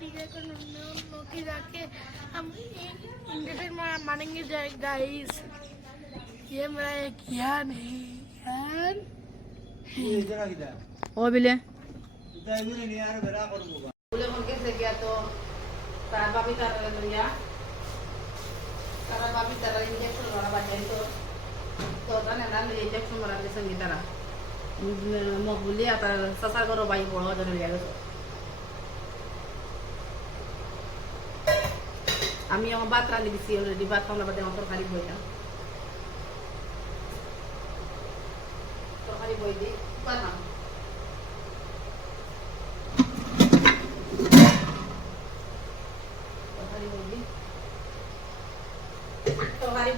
टीके को नौकी जाके हम इंग्लिश मानेंगे गाइस। ये मेरा एक ज्ञान है, ज्ञान ओ बिले बोले मन कैसे गया तो तार बाबी तार लिया तारा बाबी तारा इंजेक्शन वाला बाजे तो ताने ना ले इंजेक्शन वाला जैसे की तारा मो बोलिया तार ससार करो भाई बोलो जने लिया गयो আমি আমার ভাত রাঁধি দিছি অলরেডি ভাত খাওয়ার বাদে আমার তরকারি বইটা তরকারি বই দিই বানা তরকারি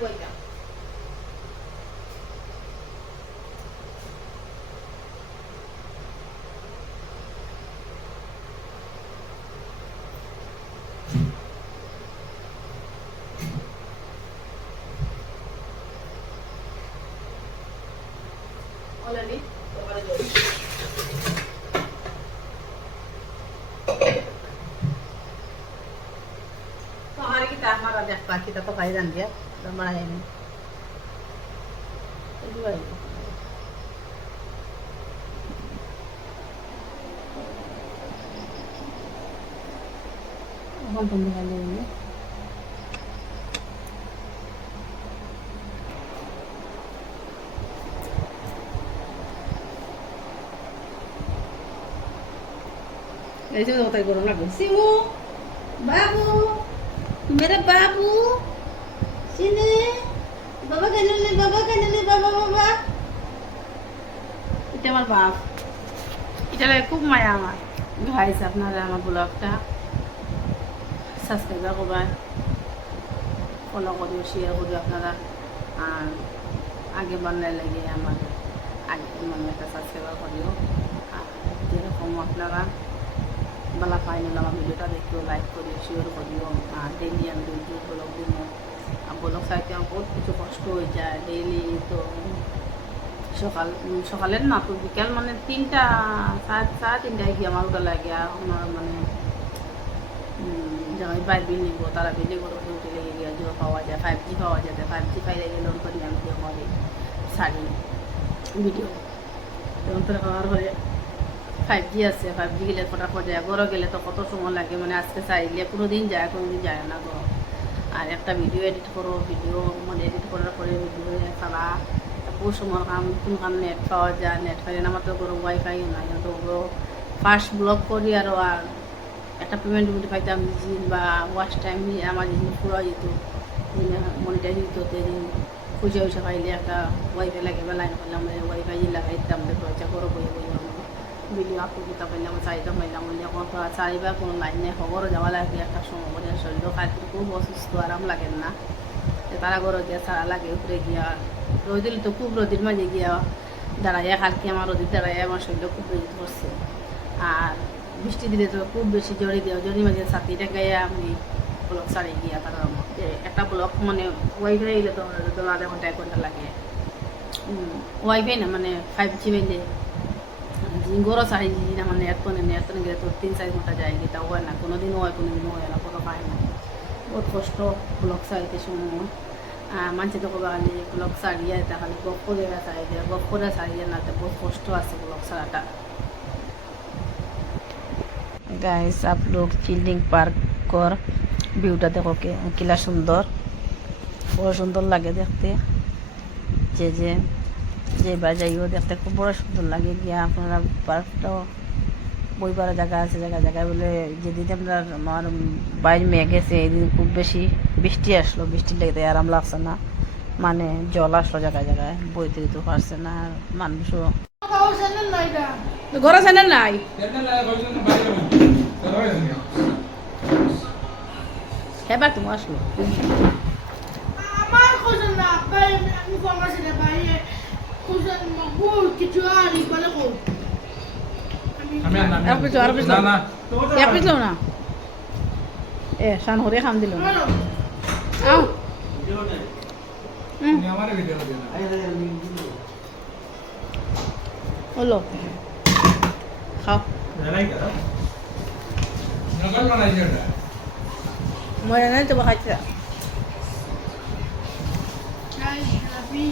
বইটা অলরেডি তরকারি বই तोहारी की तार मारा देख बाकी तो खाई जान दिया तो बड़ा है नहीं तो भाई हम बंद कर लेंगे ऐसे तो होता है कोरोना को सिमू बाबू मेरा बाबू sini बाबा kanile बाबा बाबा এটা আমার বাপ এটা লাগে খুব মায়া আমার গাইস আপনারা আমার ব্লগটা সাবস্ক্রাইব করবেন ফলো করিও শেয়ার করিও আপনারা আর আগে বানাই লাগে আমার আগে মানে একটা সাবস্ক্রাইব করিও আর যেরকম আপনারা বালা ফাইনাল আমার ভিডিওটা দেখো লাইক করিও শেয়ার করিও আর ডেইলি আমি ভিডিও ব্লগ দিব আর ব্লগ সাইতে আমার বহুত কিছু কষ্ট হয়ে যায় ডেইলি তো সকালের না তো বিকাল মানে 3টা সাড়ে 3টায় গিয়ে আমার ওটা লাগে আমার মানে যারা বাইরে নিব তারা বিলে করে উঠে লেগে গিয়ে জিও পাওয়া যায় 5G পাওয়া যায় 5G পাইলে গেলে লোন করি আমি দিয়ে করি সারি ভিডিও তখন তো খাওয়ার পরে 5G আছে 5G গেলে ফটাফট যায় গরো গেলে তো কত সময় লাগে মানে আজকে চাইলে কোনো দিন যায় না গো আর একটা ভিডিও এডিট করো ভিডিও মানে এডিট করার পরে ভিডিও চালা বহু সময় কোন কাম নেট পাওয়া যায় নেট পাইলে আমার তো গরো ওয়াইফাই নাই তো ফার্স্ট ব্লগ করি আর একটা পেমেন্ট পাইতাম জিন বা ওয়াচ টাইম আমার জিনিস পুরো যেত মনিটাইজ দিত পয়সা পাইলে একটা ওয়াইফাই লাগে বা লাইন করলাম ওয়াইফাই লাগাইতাম দেখো আচ্ছা করো বই ভিডিও আপলোড দিতে পারলাম চাইতে পারলাম এখন তো চাইবা কোনো লাইন নেই খবরও যাওয়া লাগে একটা সময় করে শরীর খাইতে খুব অসুস্থ আরাম লাগে না তারা ঘরে গিয়া ছাড়া লাগে উপরে গিয়া রোদ দিলে তো খুব রোদের মাঝে গিয়া দাঁড়াইয়া কালকে আমার রোদের দাঁড়াইয়া আমার শরীর খুব রোদ করছে আর বৃষ্টি দিলে তো খুব বেশি জড়ি দেওয়া জড়ির মাঝে ছাতিটা গায়ে আমি ব্লক ছাড়িয়ে গিয়া তারা একটা ব্লক মানে ওয়াইফাই গেলে তো আধা ঘন্টা 1 ঘন্টা লাগে ওয়াইফাই না মানে 5G পেলে গরো চাই না মানে এত গেলে তো 3-4 ঘন্টা যায় গিয়ে তাও হয় না কোনোদিনও হয় না কোনো পায় না বহুত কষ্ট ব্লক চাইতে সময় মানুষ তো খালি ব্লক ছাড়িয়ে এটা খালি গপ করে চাই দিয়ে গপ করে ছাড়িয়ে না তো বহুত কষ্ট আছে ব্লক ছাড়াটা गाइस आप लोग चिल्ड्रेन पार्क कर ভিউটা দেখো কিলা সুন্দর বড় সুন্দর লাগে দেখতে যে বাজাইও দেখতে খুব বড় সুন্দর লাগে গিয়া আপনারা পার্কটাও বইবার জায়গা আছে জায়গায় বলে যেদিন আমরা আমার বাইরে মেয়ে গেছে এদিন খুব বেশি বৃষ্টি আসলো বৃষ্টির লেগে আরাম লাগছে না মানে জল আসলো জায়গায় বইতে দিতে পারছে না আর মানুষও ঘরে চ্যানেল নাই এবার তুমি আসলো আমার কোজন না আমি কমাসে না ভাই কোজন মকবুল কিছু আনি বলে কো আমি আর না এ শান হরে খাম দিল আও হলো খাও মজা নাই তো খাইতে Guys, happy.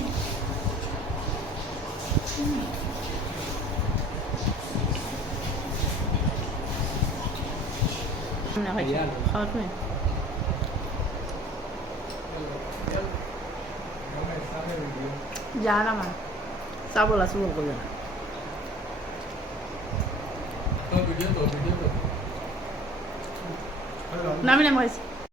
না খাইতে খাওয়া তুমি জানা মা সাবলা সুবল করবে না নামি না খাইছি